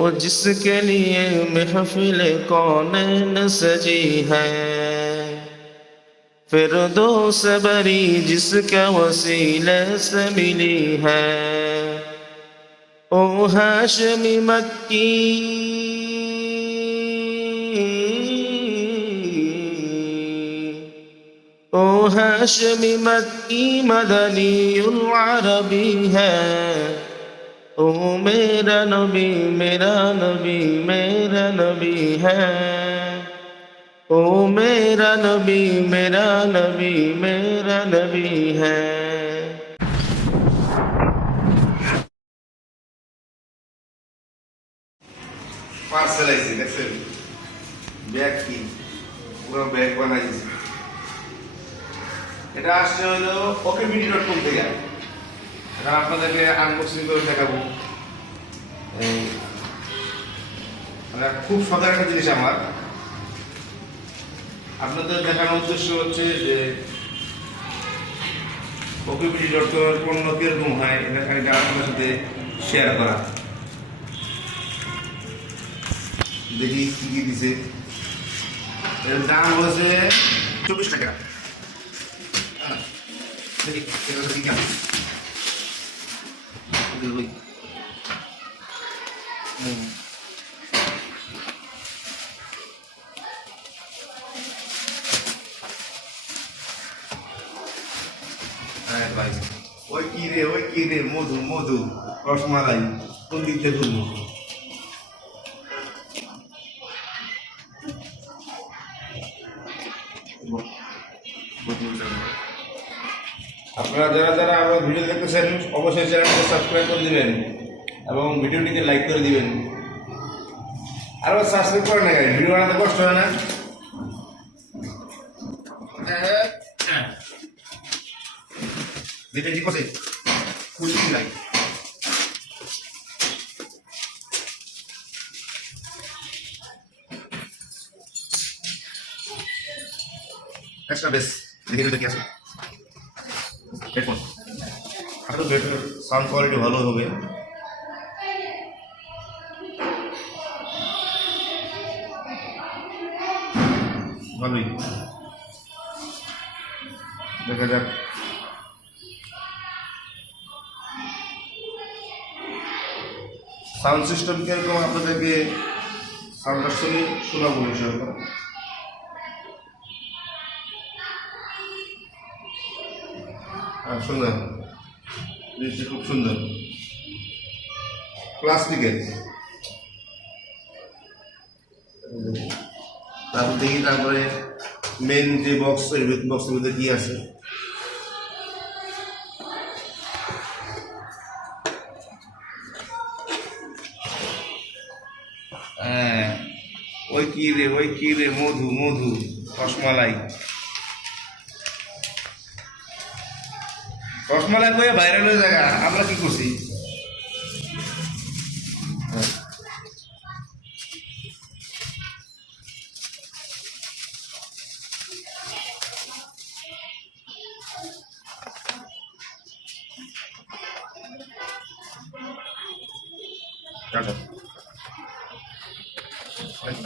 وہ جس کے لیے محفل کونین سجی ہے پھر دو سے بری جس کے وسیلے سے ملی ہے او ہاشم مکی او ہاشم مکی مدنی العربی ہے ओ मेरा नबी मेरा नबी मेरा नबी है ओ मेरा नबी मेरा नबी मेरा नबी है পার্সেল আইছে দেখছেন ব্যাগ কি পুরো ব্যাগ বানাইছে এটা আসছে হলো ওকে বিডি ডট কম থেকে এখন আপনাদেরকে আনবক্সিং করে দেখাবো। মানে খুব সদর একটা জিনিস আমার। আপনাদের দেখানোর উদ্দেশ্য হচ্ছে যে ওকে বিডি পণ্য কীরকম হয় এটা এটা আপনাদের সাথে শেয়ার করা। দেখি কি কি দিছে। এর দাম হচ্ছে চব্বিশ টাকা। আহ, দেখি এটা কি কেমন ভাই ওই কি রে ওই কি রে মধু মধু রসমালাই কোন দিক থেকে আপনারা যারা যারা আমার ভিডিও দেখতেছেন, অবশ্যই চ্যানেলটি সাবস্ক্রাইব করে দিবেন এবং ভিডিওটিকে লাইক করে দিবেন। আরও সাবস্ক্রাইব করে না ভিডিও বানাতে কষ্ট হয় না? যেটা ঠিক আছে ফুল লাইক এক্সট্রা বেস দেখে কি আছে হেডফোন আরও বেটার সাউন্ড কোয়ালিটি ভালো হবে। ভালোই। দেখা যাক। সাউন্ড সিস্টেম কীরকম আপনাদেরকে সাউন্ডটা শুনি শোনাবো, ইনশাআল্লাহ। সুন্দর। জিনিসটা খুব সুন্দর। প্লাস্টিকের তারপর দেখি তারপরে মেন যে বক্স ওই বক্সের মধ্যে কি আছে? হ্যাঁ। ওই কি রে, ওই কি রে, মধু মধু, রসমালাই। রসমালাই কয়ে ভাইরাল হয়ে জায়গা আমরা কি করছি কাটো। অনেক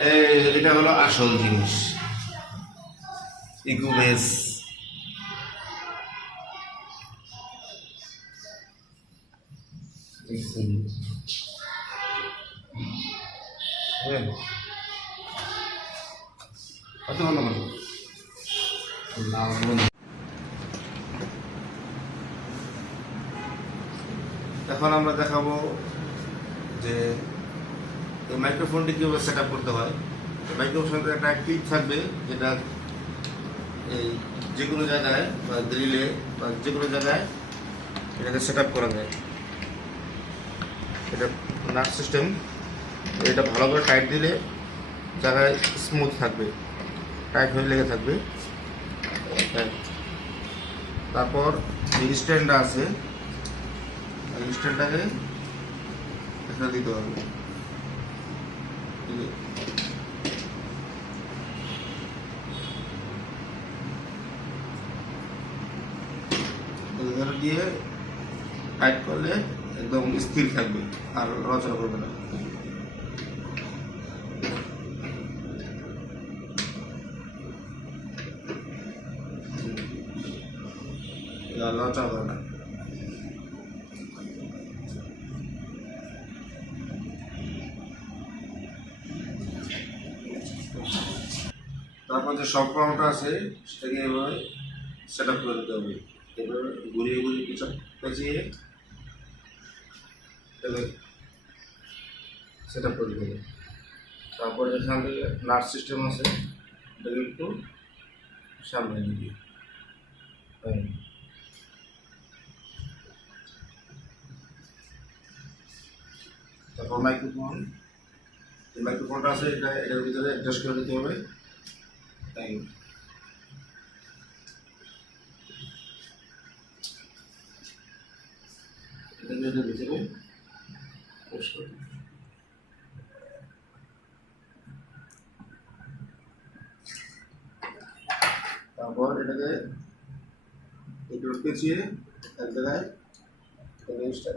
এটা হলো আসল জিনিস। ইকুবেস। এখন আমরা দেখাবো যে এই মাইক্রোফোনটি কীভাবে সেট আপ করতে হয়? মাইক্রোফোনের একটা ক্লিপ থাকবে, যেটা এই যে কোনো জায়গায় বা গ্রিলে বা যে কোনো জায়গায় এটাকে সেট আপ করা যায়। এটা নাট সিস্টেম এটা ভালো করে টাইট দিলে জায়গায় স্মুথ থাকবে টাইট হয়ে লেগে থাকবে। হ্যাঁ। তারপর যে স্ট্যান্ডটা আছে, এই স্ট্যান্ডটাকে এটা দিতে হবে। এই যে এখানে দিয়ে টাইট করলে একদম স্থির থাকবে আর নড়াচড়া করবে না। নড়াচড়া করবে না যে সব পাওয়াটা আছে, সেটাকে এভাবে সেট আপ করে দিতে হবে। এভাবে ঘুরিয়ে ঘুরিয়ে কিছু পেঁচিয়ে সেট আপ করে দিতে তারপর এখান থেকে নার্স সিস্টেম আছে, এটাকে একটু সামনে দিবি হ্যাঁ। তারপর মাইক্রোফোন মাইক্রোফোনটা আছে, এটা, এটার ভিতরে অ্যাডজাস্ট করে দিতে হবে। তাই এটাকে এটার ভিতরে attach করে দিতে হবে। তারপর এটাকে একটু পেঁচিয়ে এক জায়গায় জিনিসটা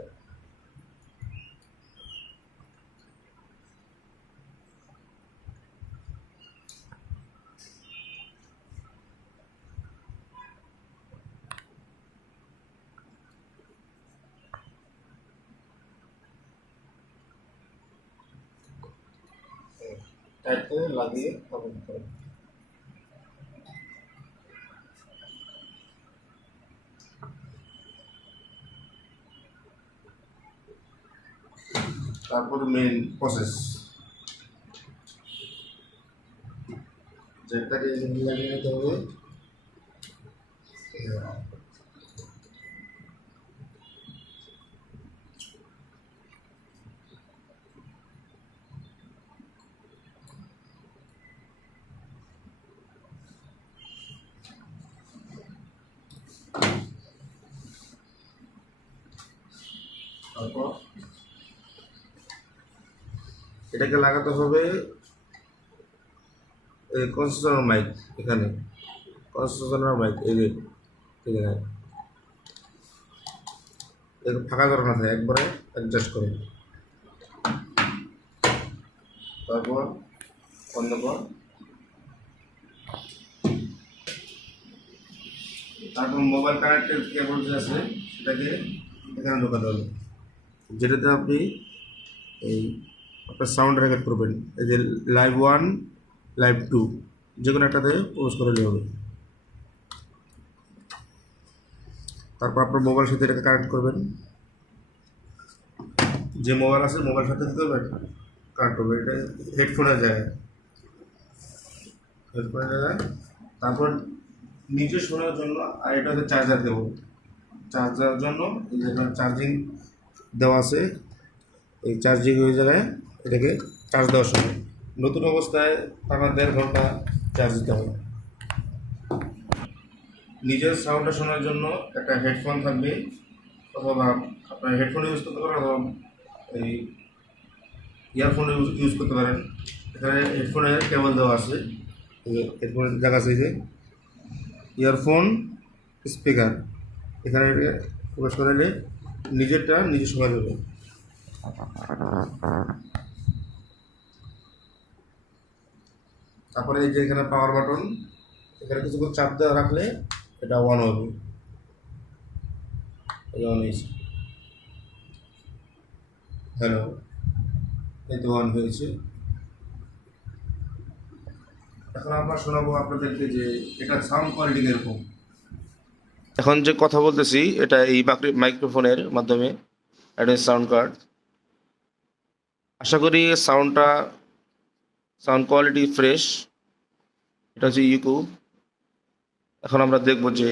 টাইট লাগিয়ে হবে। তারপর মেন প্রসেস যেটাকে লাগিয়ে নিতে হবে তারপর এটাকে লাগাতে হবে কনসেশনাল মাইক এখানে। কনসেশনাল মাইক এই যে এখানে এর ফাঁকা করা না থাকে একবারে অ্যাডজাস্ট করে। তারপর বন্ধ কর তারপর মোবাইল কানেক্টেড কেবল যে আছে, সেটাকে এখানে ঢোকাতে হবে। যেটাতে আপনি এই আপনার সাউন্ড রেকর্ড করবেন। এই যে লাইভ ওয়ান লাইভ টু যে কোনো একটাতে পোস্ট করে হবে। তারপর আপনার মোবাইল সাথে এটাকে কানেক্ট করবেন। যে মোবাইল আছে মোবাইল সাথে দিতে হবে কানেক্ট করবেন। এটা হেডফোনের জায়গায়। হেডফোনের জায়গায়। তারপর নিজে শোনার জন্য, আর এটা হচ্ছে চার্জার দেবো। চার্জ দেওয়ার জন্য চার্জিং দেওয়া আছে। এই চার্জিং হয়ে জায়গায় এটাকে চার্জ দেওয়ার সময়। নতুন অবস্থায় টানা দেড় ঘণ্টা চার্জ দিতে হবে। নিজের সাউন্ডটা শোনার জন্য একটা হেডফোন থাকবে। অথবা আপনার হেডফোন ইউজ করতে পারেন অথবা এই ইয়ারফোন ইউজ করতে পারেন। এখানে হেডফোনের কেবল দেওয়া আছে। হেডফোনের জায়গা আছে যে। ইয়ারফোন স্পিকার এখানে প্রকাশ করালে নিজেরটা নিজে শোনা যাবে তারপরে এই যে এখানে পাওয়ার বাটন এখানে কিছুক্ষণ চাপ দেওয়া রাখলে এটা অন হবে। অন হয়েছে। হ্যালো এই তো অন হয়েছে। এখন আমরা শোনাবো আপনাদেরকে যে এটা সাউন্ড কোয়ালিটি কীরকম। এখন যে কথা বলতেছি, এটা এই মাইক্রো- মাইক্রোফোনের মাধ্যমে, একটা সাউন্ড কার্ড আশা করি সাউন্ডটা সাউন্ড কোয়ালিটি ফ্রেশ এটা হচ্ছে ইউকু এখন আমরা দেখব যে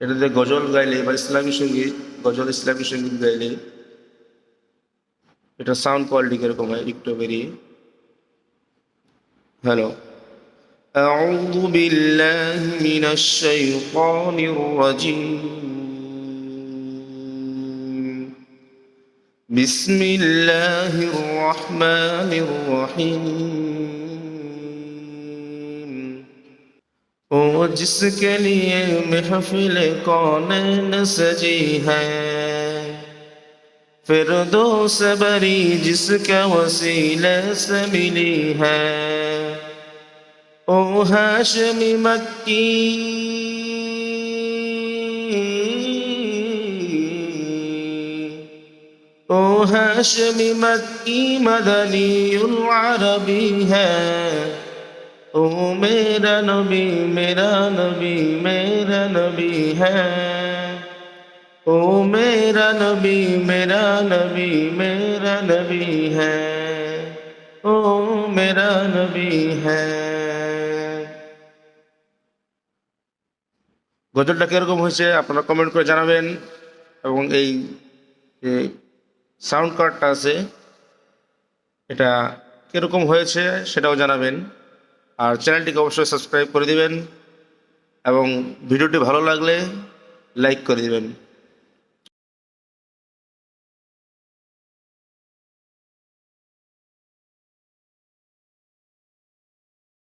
এটাতে গজল গাইলে বা ইসলামী সংগীত, গজল ইসলামী সংগীত গাইলে, এটা সাউন্ড কোয়ালিটি কীরকম হয়, একটু বেরিয়ে। হ্যালো أعوذ بالله من الشيطان الرجيم بسم الله الرحمن الرحيم ओ जिसके लिए महफिल कौन सजी है फिर दो सबरी जिसका वसीले से मिली है ও হাশমি মক্কি। ও হাশমি মক্কি, মদনিউল আরবি হ্যাঁ। ও মেরা নবী মেরা নবী মেরা নবী হ্যাঁ। ও মেরা নবী মেরা নবী মেরা নবী হ্যাঁ। ও মেরা নবী হ্যাঁ। গজলটা কীরকম হয়েছে আপনারা কমেন্ট করে জানাবেন। এবং এই যে সাউন্ড কার্ডটা আছে, এটা কীরকম হয়েছে সেটাও জানাবেন। আর চ্যানেলটিকে অবশ্যই সাবস্ক্রাইব করে দিবেন। এবং ভিডিওটি ভালো লাগলে লাইক করে দিবেন।